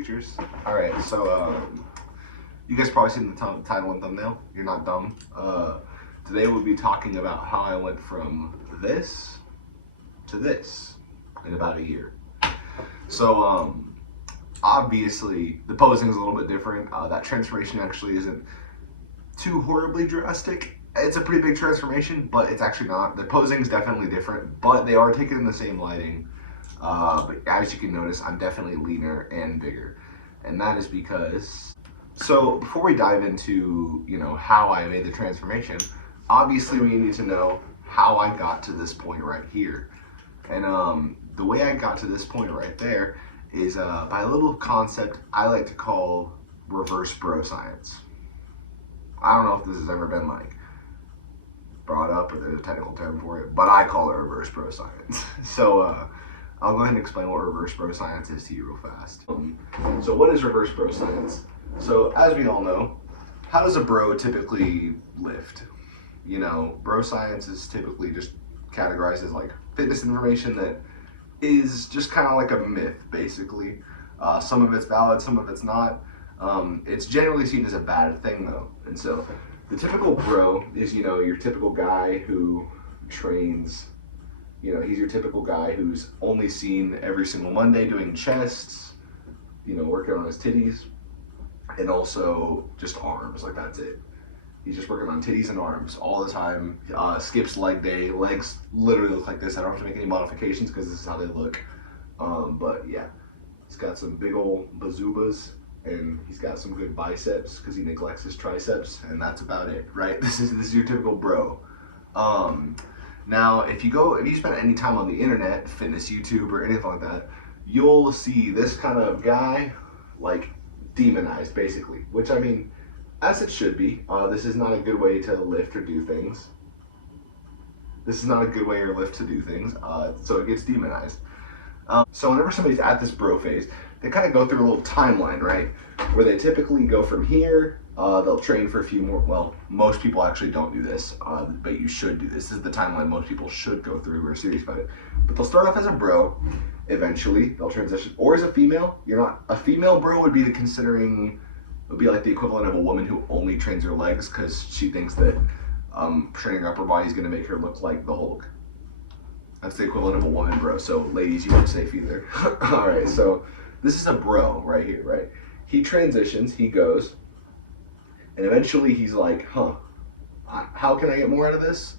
creatures. Alright, so you guys probably seen the title and thumbnail. You're not dumb. Today we'll be talking about how I went from this to this in about a year. So obviously the posing is a little bit different. That transformation actually isn't too horribly drastic. It's a pretty big transformation, but it's actually not. The posing is definitely different, but they are taken in the same lighting. But as you can notice, I'm definitely leaner and bigger. And that is because, so before we dive into, how I made the transformation, obviously we need to know how I got to this point right here. And the way I got to this point right there is by a little concept I like to call reverse bro science. I don't know if this has ever been brought up or there's a technical term for it, but I call it reverse bro science. So I'll go ahead and explain what reverse bro science is to you real fast. So what is reverse bro science? So as we all know, how does a bro typically lift? Bro science is typically just categorized as fitness information that is just kind of like a myth, basically. Some of it's valid, some of it's not. It's generally seen as a bad thing though. And so the typical bro is, your typical guy who trains, he's your typical guy who's only seen every single Monday doing chests, working on his titties, and also just arms, that's it. He's just working on titties and arms all the time, skips leg day, legs literally look like this. I don't have to make any modifications because this is how they look. But yeah, he's got some big old bazubas, and he's got some good biceps because he neglects his triceps, and that's about it, right? This is your typical bro. Now, if you spend any time on the internet, fitness YouTube or anything like that, you'll see this kind of guy demonized, basically. Which, I mean, as it should be. This is not a good way to lift or do things. So it gets demonized. So whenever somebody's at this bro phase, they kind of go through a little timeline, right? Where they typically go from here, they'll train for a few more, well, most people actually don't do this, but you should do this. This is the timeline most people should go through who are serious about it. But they'll start off as a bro, eventually they'll transition, or as a female. A female bro would be like the equivalent of a woman who only trains her legs because she thinks that training her upper body is going to make her look like the Hulk. That's the equivalent of a woman bro. So ladies, you weren't safe either. All right, so this is a bro right here, right? He transitions, he goes, and eventually he's like, how can I get more out of this?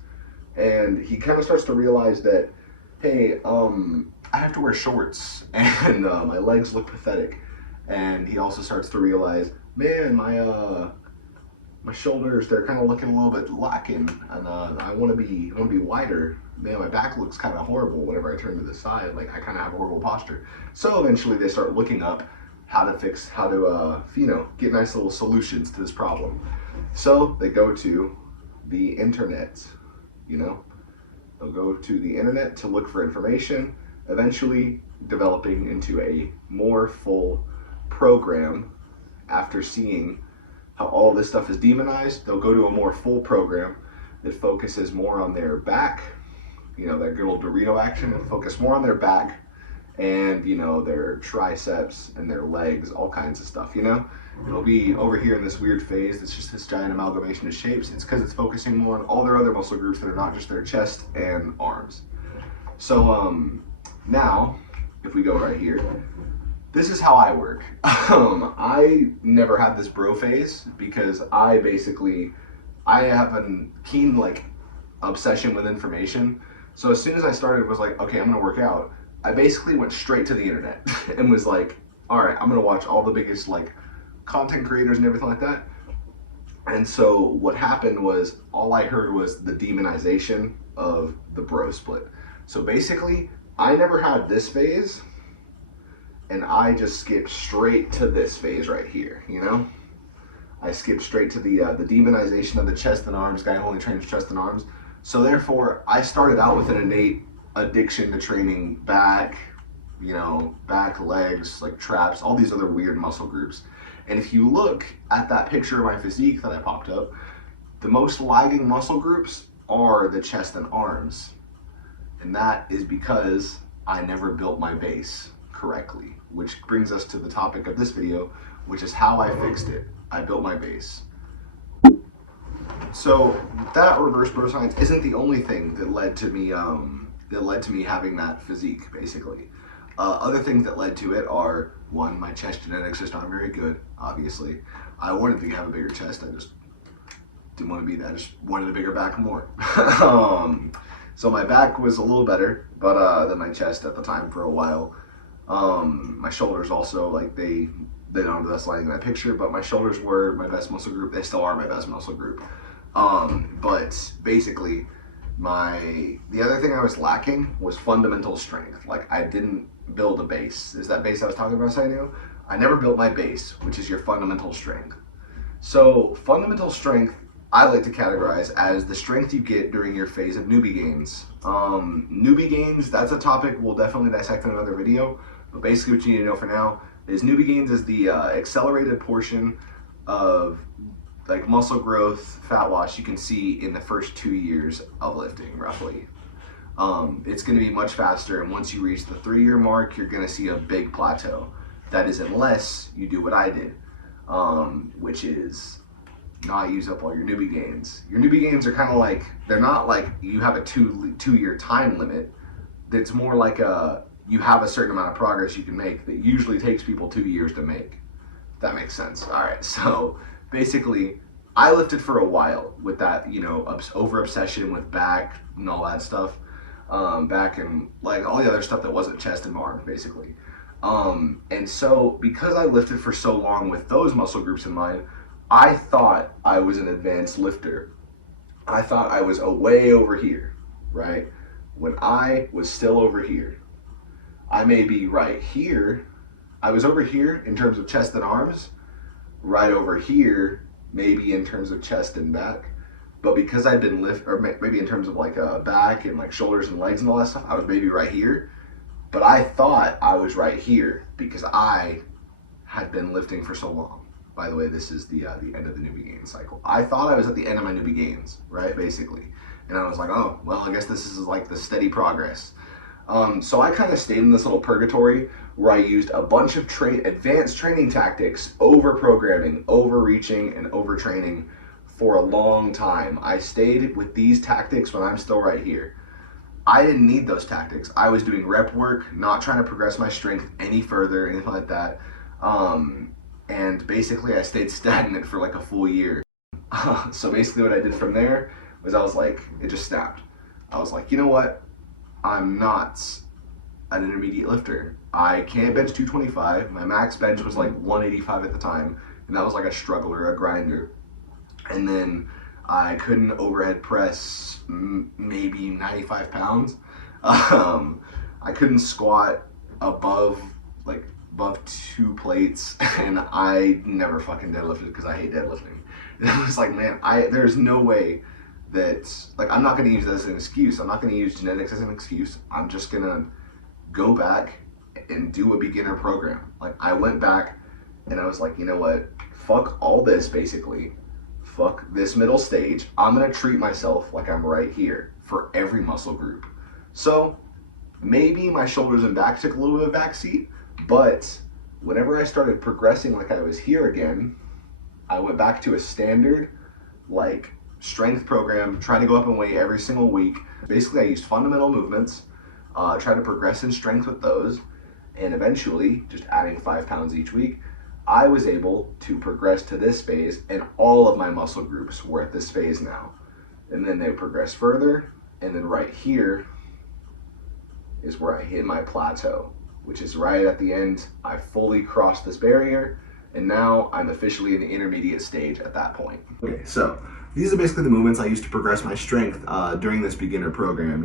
And he kind of starts to realize that, hey, I have to wear shorts and my legs look pathetic. And he also starts to realize, man, my shoulders, they're kind of looking a little bit lacking, and I want to be wider. Man, my back looks kind of horrible whenever I turn to the side. I kind of have a horrible posture. So eventually they start looking up how to get nice little solutions to this problem. So they go to the internet, They'll go to the internet to look for information, eventually developing into a more full program. After seeing how all this stuff is demonized, they'll go to a more full program that focuses more on their back, that good old Dorito action, and focus more on their back and, their triceps and their legs, all kinds of stuff, It'll be over here in this weird phase that's just this giant amalgamation of shapes. It's because it's focusing more on all their other muscle groups that are not just their chest and arms. So now, if we go right here, this is how I work. I never had this bro phase because I have a keen obsession with information. So as soon as I started, was okay, I'm gonna work out. I basically went straight to the internet and was all right, I'm gonna watch all the biggest content creators and everything like that. And so what happened was all I heard was the demonization of the bro split. So basically, I never had this phase, and I just skipped straight to this phase right here, I skipped straight to the demonization of the chest and arms, guy who only trains chest and arms. So therefore, I started out with an innate addiction to training back, back, legs, traps, all these other weird muscle groups. And if you look at that picture of my physique that I popped up, the most lagging muscle groups are the chest and arms. And that is because I never built my base correctly, which brings us to the topic of this video, which is how I fixed it. I built my base. So that reverse bro science isn't the only thing that led to me having that physique, basically. Other things that led to it are, one, my chest genetics just aren't very good, obviously. I wanted to have a bigger chest, I just didn't want to be that, I just wanted a bigger back more. So my back was a little better than my chest at the time for a while. My shoulders also, like they don't have the best lighting in that picture, but my shoulders were my best muscle group. They still are my best muscle group. But basically, the other thing I was lacking was fundamental strength. Like, I didn't build a base. Is that base I was talking about, Sainu? I never built my base, which is your fundamental strength. So fundamental strength, I like to categorize as the strength you get during your phase of newbie gains. Newbie gains, that's a topic we'll definitely dissect in another video, but basically what you need to know for now is newbie gains is the accelerated portion of like muscle growth, fat loss you can see in the first 2 years of lifting, roughly. It's going to be much faster, and once you reach the 3-year mark, you're going to see a big plateau. That is unless you do what I did, which is not use up all your newbie gains. Your newbie gains are kind of like, they're not like you have a two-year time limit. It's more like you have a certain amount of progress you can make that usually takes people 2 years to make. If that makes sense. All right, so basically, I lifted for a while with that, over obsession with back and all that stuff, back and like all the other stuff that wasn't chest and arm, basically. And so because I lifted for so long with those muscle groups in mind, I thought I was an advanced lifter. I thought I was way over here, right? When I was still over here. I may be right here. I was over here in terms of chest and arms, right over here, maybe in terms of chest and back. But because I'd been or maybe in terms of like back and like shoulders and legs and all that stuff, I was maybe right here. But I thought I was right here because I had been lifting for so long. By the way, this is the end of the newbie gains cycle. I thought I was at the end of my newbie gains, right, basically. And I was like, oh, well, I guess this is like the steady progress. So I kind of stayed in this little purgatory where I used a bunch of advanced training tactics, over-programming, overreaching, and overtraining for a long time. I stayed with these tactics when I'm still right here. I didn't need those tactics. I was doing rep work, not trying to progress my strength any further, anything like that. And basically I stayed stagnant for like a full year. So basically what I did from there was I was like, it just snapped. I was like, you know what? I'm not an intermediate lifter. I can't bench 225. My max bench was like 185 at the time, and that was like a struggler, a grinder. And then I couldn't overhead press maybe 95 pounds. I couldn't squat above 2 plates, and I never fucking deadlifted because I hate deadlifting. And I was like, man, there's no way that, like, I'm not going to use that as an excuse. I'm not going to use genetics as an excuse. I'm just going to go back and do a beginner program. Like, I went back and I was like, you know what? Fuck all this, basically. Fuck this middle stage. I'm going to treat myself like I'm right here for every muscle group. So maybe my shoulders and back took a little bit of backseat, but whenever I started progressing like I was here again, I went back to a standard, like, strength program, trying to go up in weight every single week. Basically, I used fundamental movements, tried to progress in strength with those, and eventually, just adding 5 pounds each week, I was able to progress to this phase, and all of my muscle groups were at this phase now. And then they progressed further, and then right here is where I hit my plateau, which is right at the end. I fully crossed this barrier, and now I'm officially in the intermediate stage at that point. Okay, so these are basically the movements I used to progress my strength during this beginner program.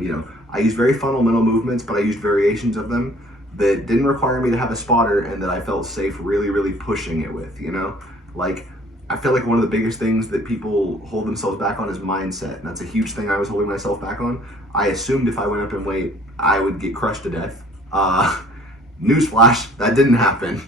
I used very fundamental movements, but I used variations of them that didn't require me to have a spotter and that I felt safe really, really pushing it with, Like, I feel like one of the biggest things that people hold themselves back on is mindset, and that's a huge thing I was holding myself back on. I assumed if I went up in weight, I would get crushed to death. Newsflash, that didn't happen.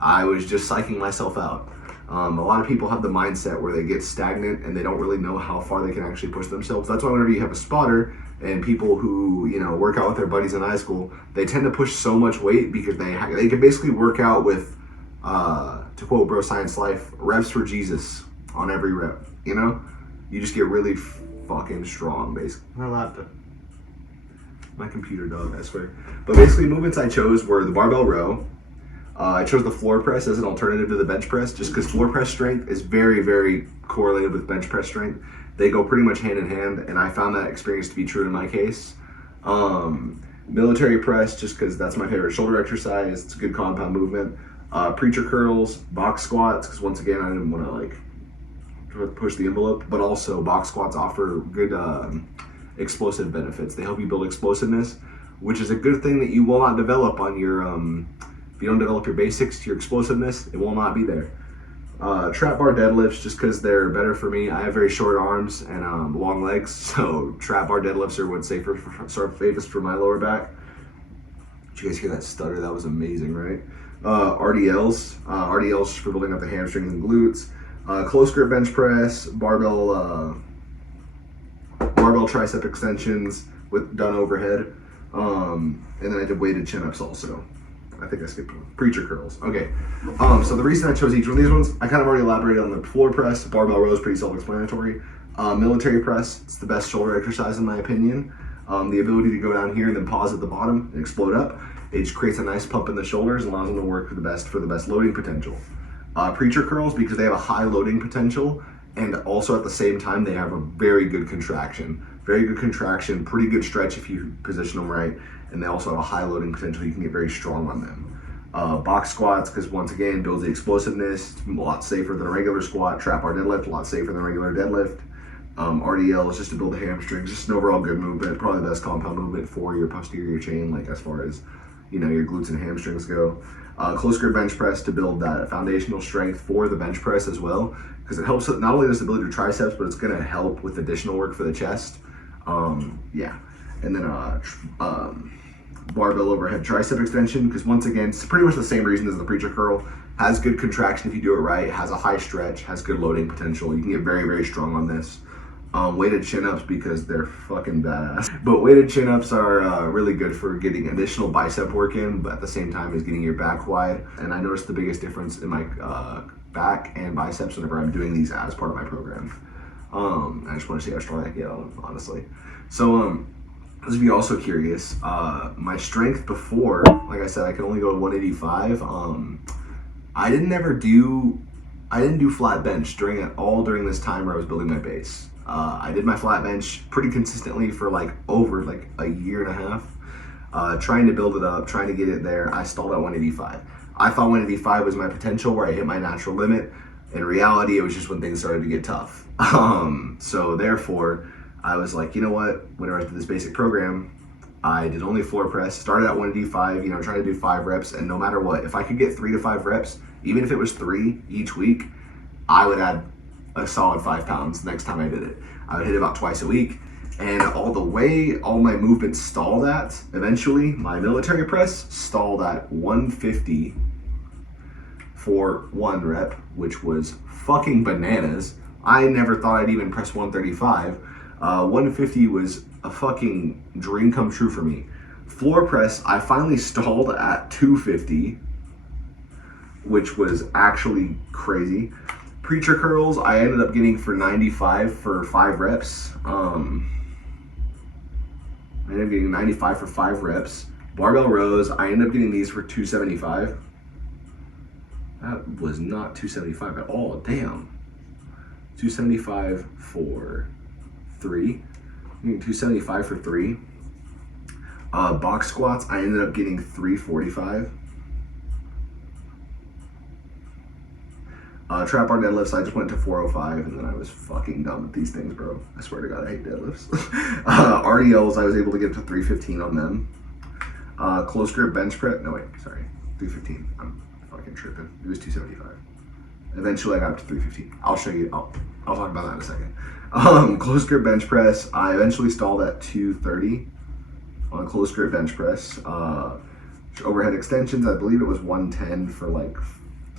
I was just psyching myself out. A lot of people have the mindset where they get stagnant and they don't really know how far they can actually push themselves. That's why whenever you have a spotter and people who, you know, work out with their buddies in high school, they tend to push so much weight because they can basically work out with, to quote Bro Science Life, reps for Jesus on every rep. You know, you just get really fucking strong, basically. My laptop, my computer, dog, I swear. But basically, movements I chose were the barbell row. I chose the floor press as an alternative to the bench press, just because floor press strength is very, very correlated with bench press strength. They go pretty much hand in hand, and I found that experience to be true in my case. Military press, just because that's my favorite shoulder exercise. It's a good compound movement. Preacher curls, box squats, because once again, I didn't want to like push the envelope, but also box squats offer good explosive benefits. They help you build explosiveness, which is a good thing that you will not develop on your, if you don't develop your basics, your explosiveness, it will not be there. Trap bar deadlifts, just because they're better for me. I have very short arms and long legs, so trap bar deadlifts are what's safest for my lower back. Did you guys hear that stutter? That was amazing, right? RDLs for building up the hamstrings and glutes. Close grip bench press, barbell tricep extensions with done overhead, and then I did weighted chin-ups also. I think I skipped one. Preacher curls. Okay, so the reason I chose each one of these ones, I kind of already elaborated on the floor press. Barbell rows, pretty self-explanatory. Military press, it's the best shoulder exercise in my opinion. The ability to go down here and then pause at the bottom and explode up. It just creates a nice pump in the shoulders and allows them to work for the best loading potential. Preacher curls, because they have a high loading potential and also at the same time they have a very good contraction. Very good contraction, pretty good stretch if you position them right, and they also have a high loading potential. You can get very strong on them. Box squats, because once again, builds the explosiveness. It's a lot safer than a regular squat. Trap bar deadlift, a lot safer than a regular deadlift. RDL is just to build the hamstrings, just an overall good movement, probably the best compound movement for your posterior chain, like as far as, you know, your glutes and hamstrings go. Close grip bench press to build that foundational strength for the bench press as well, because it helps not only the stability of triceps, but it's going to help with additional work for the chest. Yeah, and then barbell overhead tricep extension, because once again, it's pretty much the same reason as the preacher curl. Has good contraction if you do it right, has a high stretch, has good loading potential. You can get very, very strong on this. Weighted chin-ups, because they're fucking badass. But weighted chin-ups are really good for getting additional bicep work in, but at the same time as getting your back wide. And I noticed the biggest difference in my back and biceps whenever I'm doing these as part of my program. I just want to see how strong I get on them, honestly. So, those of you also curious, my strength before, like I said, I could only go to 185. I didn't do flat bench during this time where I was building my base. I did my flat bench pretty consistently for over a year and a half, trying to build it up, trying to get it there. I stalled at 185. I thought 185 was my potential, where I hit my natural limit. In reality, it was just when things started to get tough. So therefore, I was like, you know what? Whenever I did this basic program, I did only floor press, started at 185, trying to do 5 reps, and no matter what, if I could get 3 to 5 reps, even if it was 3 each week, I would add a solid 5 pounds next time I did it. I would hit it about twice a week, and all my movements stalled at, eventually, my military press stalled at 150 for 1 rep, which was fucking bananas. I never thought I'd even press 135. 150 was a fucking dream come true for me. Floor press, I finally stalled at 250, which was actually crazy. Preacher curls, I ended up getting for 95 for 5 reps. I ended up getting 95 for 5 reps. Barbell rows, I ended up getting these for 275. That was not 275 at all, damn. 275 for 3. 275 for 3. Box squats, I ended up getting 345. Trap bar deadlifts, I just went to 405, and then I was fucking done with these things, bro. I swear to God, I hate deadlifts. RDLs, I was able to get to 315 on them. Close grip bench press, no wait, sorry, 315. I'm fucking tripping. It was 275. Eventually, I got up to 315. I'll show you. I'll talk about that in a second. Close grip bench press, I eventually stalled at 230 on close grip bench press. Overhead extensions, I believe it was 110 for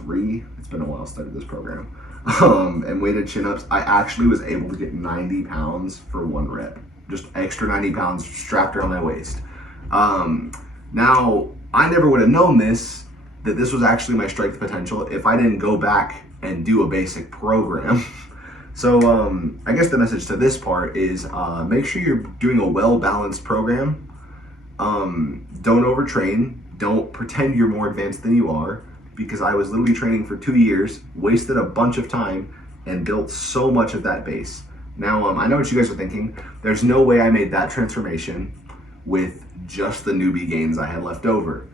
3. It's been a while since I did this program. And weighted chin-ups, I actually was able to get 90 pounds for 1 rep. Just extra 90 pounds strapped around my waist. Now, I never would have known that this was actually my strength potential if I didn't go back and do a basic program. So I guess the message to this part is make sure you're doing a well-balanced program. Don't overtrain. Don't pretend you're more advanced than you are, because I was literally training for 2 years, wasted a bunch of time, and built so much of that base. Now, I know what you guys are thinking. There's no way I made that transformation with just the newbie gains I had left over.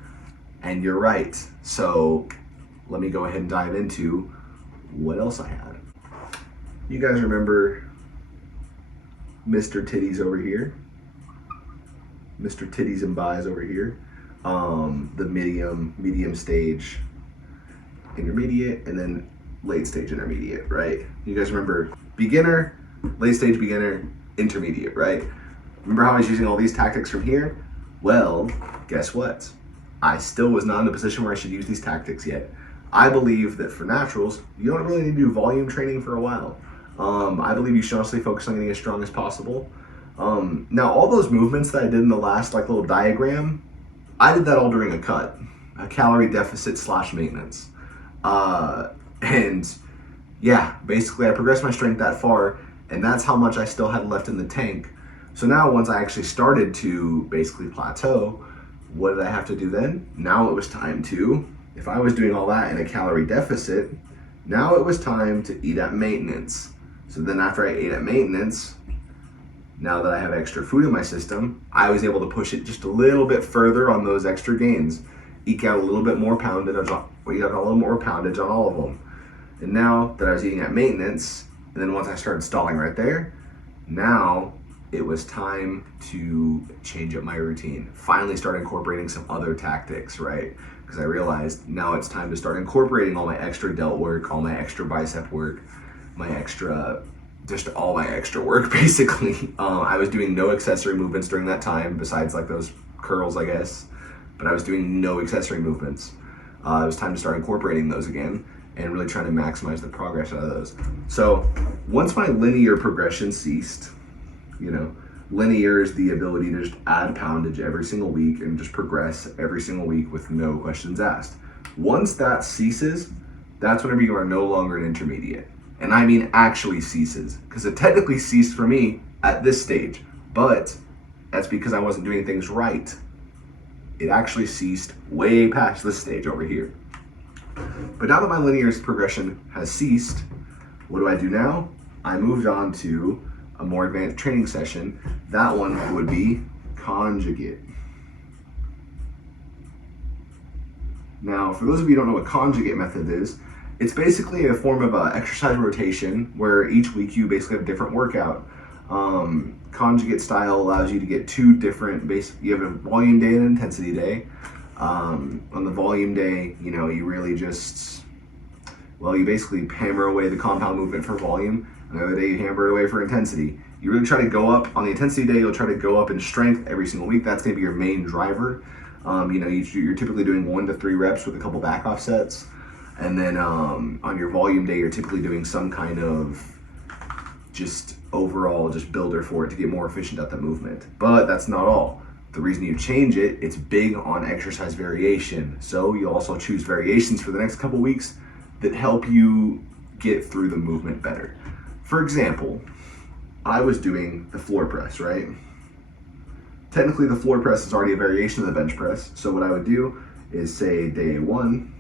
And you're right. So let me go ahead and dive into what else I had. You guys remember Mr. Titties over here? Mr. Titties and Buys over here. The medium stage, intermediate, and then late stage intermediate, right? You guys remember beginner, late stage beginner, intermediate, right? Remember how I was using all these tactics from here? Well, guess what? I still was not in a position where I should use these tactics yet. I believe that for naturals, you don't really need to do volume training for a while. I believe you should honestly focus on getting as strong as possible. Now, all those movements that I did in the last little diagram, I did that all during a cut, a calorie deficit / maintenance. And yeah, basically I progressed my strength that far, and that's how much I still had left in the tank. So now once I actually started to basically plateau, what did I have to do then? Now it was time to, if I was doing all that in a calorie deficit, now it was time to eat at maintenance. So then after I ate at maintenance, now that I have extra food in my system, I was able to push it just a little bit further on those extra gains, eke out a little bit more poundage, on all of them. And now that I was eating at maintenance, and then once I started stalling right there, now it was time to change up my routine. Finally start incorporating some other tactics, right? Because I realized now it's time to start incorporating all my extra delt work, all my extra bicep work, all my extra work, basically. I was doing no accessory movements during that time, besides like those curls, I guess. But I was doing no accessory movements. It was time to start incorporating those again and really trying to maximize the progress out of those. So once my linear progression ceased, linear is the ability to just add poundage every single week and just progress every single week with no questions asked. Once that ceases, that's whenever you are no longer an intermediate. And I mean actually ceases, because it technically ceased for me at this stage, but that's because I wasn't doing things right. It actually ceased way past this stage over here. But now that my linear progression has ceased, what do I do now? I moved on to a more advanced training session. That one would be conjugate. Now, for those of you who don't know what conjugate method is, it's basically a form of exercise rotation where each week you basically have a different workout. Conjugate style allows you to get 2 different you have a volume day and an intensity day. On the volume day, you really just, you basically hammer away the compound movement for volume. Another day you hammer it away for intensity. You really try to go up, on the intensity day, you'll try to go up in strength every single week. That's gonna be your main driver. You're typically doing 1 to 3 reps with a couple back off sets. And then on your volume day, you're typically doing some kind of overall builder for it to get more efficient at the movement. But that's not all. The reason you change it, it's big on exercise variation. So you'll also choose variations for the next couple weeks that help you get through the movement better. For example, I was doing the floor press, right? Technically the floor press is already a variation of the bench press. So what I would do is say day 1,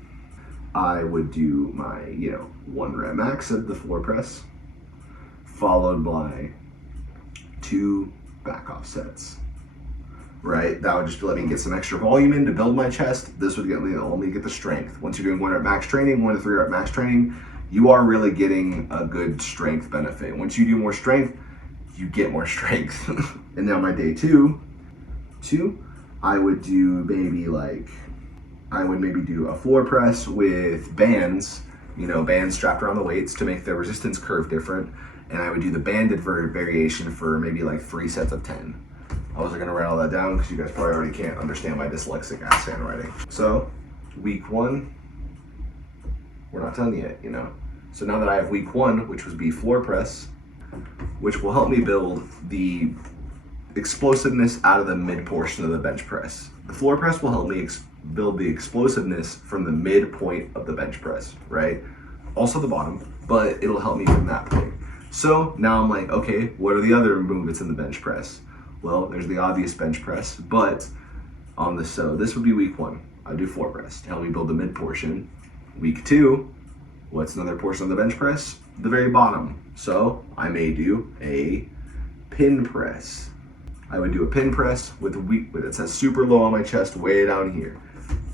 I would do my, 1 rep max of the floor press, followed by 2 back off sets, right? That would just let me get some extra volume in to build my chest. This would let me get the strength. Once you're doing 1 rep max training, 1 to 3 rep max training, you are really getting a good strength benefit. Once you do more strength, you get more strength. And now my day 2, I would do maybe do a floor press with bands, bands strapped around the weights to make the resistance curve different. And I would do the banded variation for maybe 3 sets of 10. I wasn't gonna write all that down because you guys probably already can't understand my dyslexic ass handwriting. So week 1, we're not done yet, you know? So now that I have week 1, which would be floor press, which will help me build the explosiveness out of the mid portion of the bench press. The floor press will help me build the explosiveness from the midpoint of the bench press, right? Also the bottom, but it'll help me from that point. So now I'm like, okay, what are the other movements in the bench press? Well, there's the obvious bench press, but so this would be week 1. I do floor press to help me build the mid portion. Week 2, what's another portion of the bench press? The very bottom. So I may do a pin press. I would do a pin press with it says super low on my chest, way down here.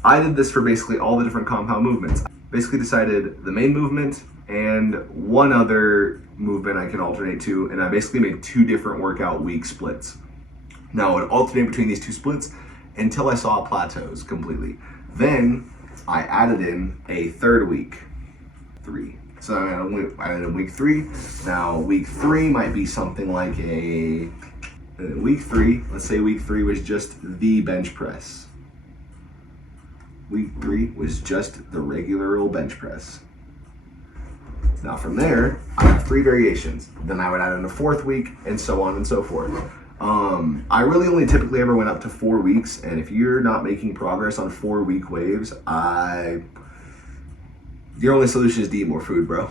I did this for basically all the different compound movements. Basically decided the main movement and one other movement I can alternate to, and I basically made 2 different workout week splits. Now I would alternate between these 2 splits until I saw plateaus completely. Then I added in a third week, 3. So I added in week 3. Now week 3 might be something like week 3, let's say week 3 was just the bench press. Week 3 was just the regular old bench press. Now from there, I have 3 variations. Then I would add in a 4th week, and so on and so forth. I really only typically ever went up to 4 weeks, and if you're not making progress on 4-week waves, your only solution is to eat more food, bro.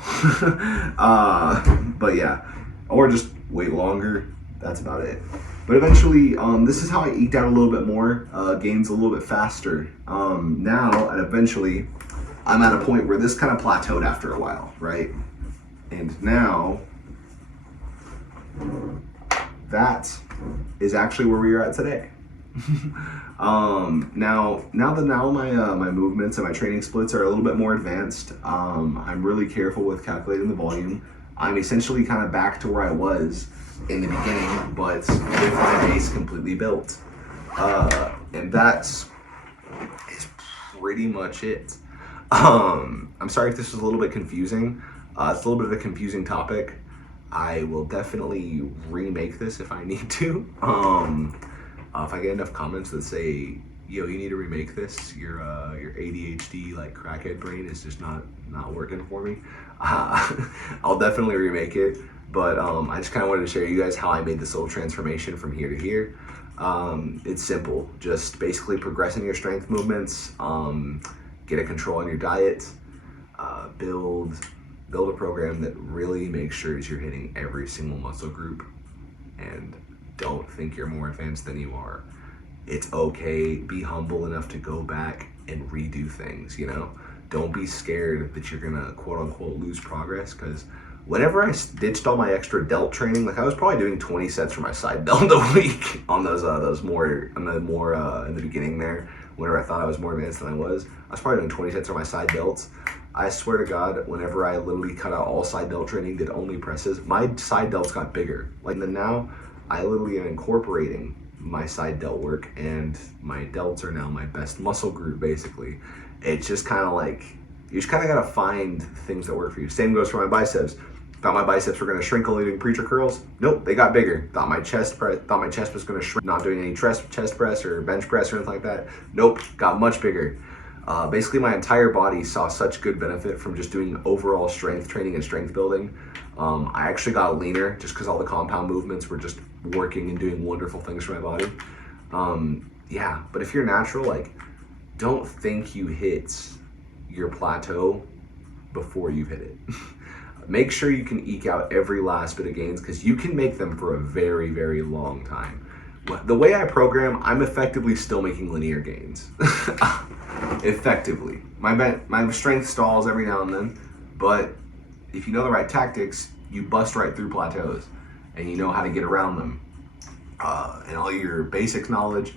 But yeah, or just wait longer. That's about it. But eventually, this is how I eked out a little bit more, gains a little bit faster. Now, and eventually, I'm at a point where this kind of plateaued after a while, right? And now, that is actually where we are at today. Now my movements and my training splits are a little bit more advanced. I'm really careful with calculating the volume. I'm essentially kind of back to where I was in the beginning, but with my base completely built. And that's is pretty much it. I'm sorry if this was a little bit confusing. It's a little bit of a confusing topic. I will definitely remake this if I need to. If I get enough comments that say, yo, you need to remake this, your ADHD like crackhead brain is just not working for me, I'll definitely remake it. But I just kind of wanted to share you guys how I made this little transformation from here to here. It's simple, just basically progressing your strength movements, get a control on your diet, build a program that really makes sure you're hitting every single muscle group, and don't think you're more advanced than you are. It's okay, be humble enough to go back and redo things, you know? Don't be scared that you're gonna quote unquote lose progress, because whenever I ditched all my extra delt training, like I was probably doing 20 sets for my side delt a week on those more in the beginning there, whenever I thought I was more advanced than I was probably doing 20 sets for my side delts. I swear to God, whenever I literally cut out all side delt training, did only presses, my side delts got bigger. Like then now, I literally am incorporating my side delt work, and my delts are now my best muscle group, basically. It's just kind of like, you just kind of gotta find things that work for you. Same goes for my biceps. Thought my biceps were gonna shrink only doing preacher curls. Nope, they got bigger. Thought my chest was gonna shrink, not doing any chest press or bench press or anything like that. Nope, got much bigger. Basically my entire body saw such good benefit from just doing overall strength training and strength building. I actually got leaner just because all the compound movements were just working and doing wonderful things for my body. Yeah, but if you're natural, like, don't think you hit your plateau before you've hit it. Make sure you can eke out every last bit of gains, because you can make them for a very, very long time. The way I program, I'm effectively still making linear gains. Effectively. My strength stalls every now and then, but if you know the right tactics, you bust right through plateaus, and you know how to get around them. And all your basics knowledge,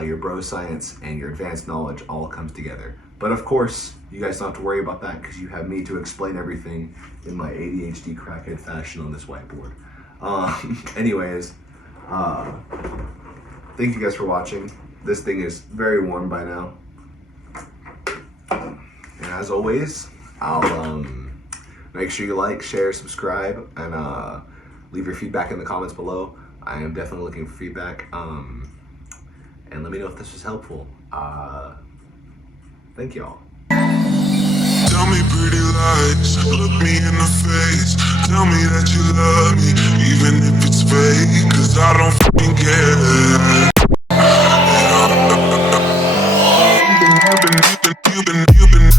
your bro science, and your advanced knowledge all comes together. But of course, you guys don't have to worry about that, because you have me to explain everything in my ADHD crackhead fashion on this whiteboard. Anyways, thank you guys for watching. This thing is very warm by now. And as always, I'll make sure you like, share, subscribe, and leave your feedback in the comments below. I am definitely looking for feedback. And let me know if this was helpful. Thank you all. Tell me pretty lies, look me in the face. Tell me that you love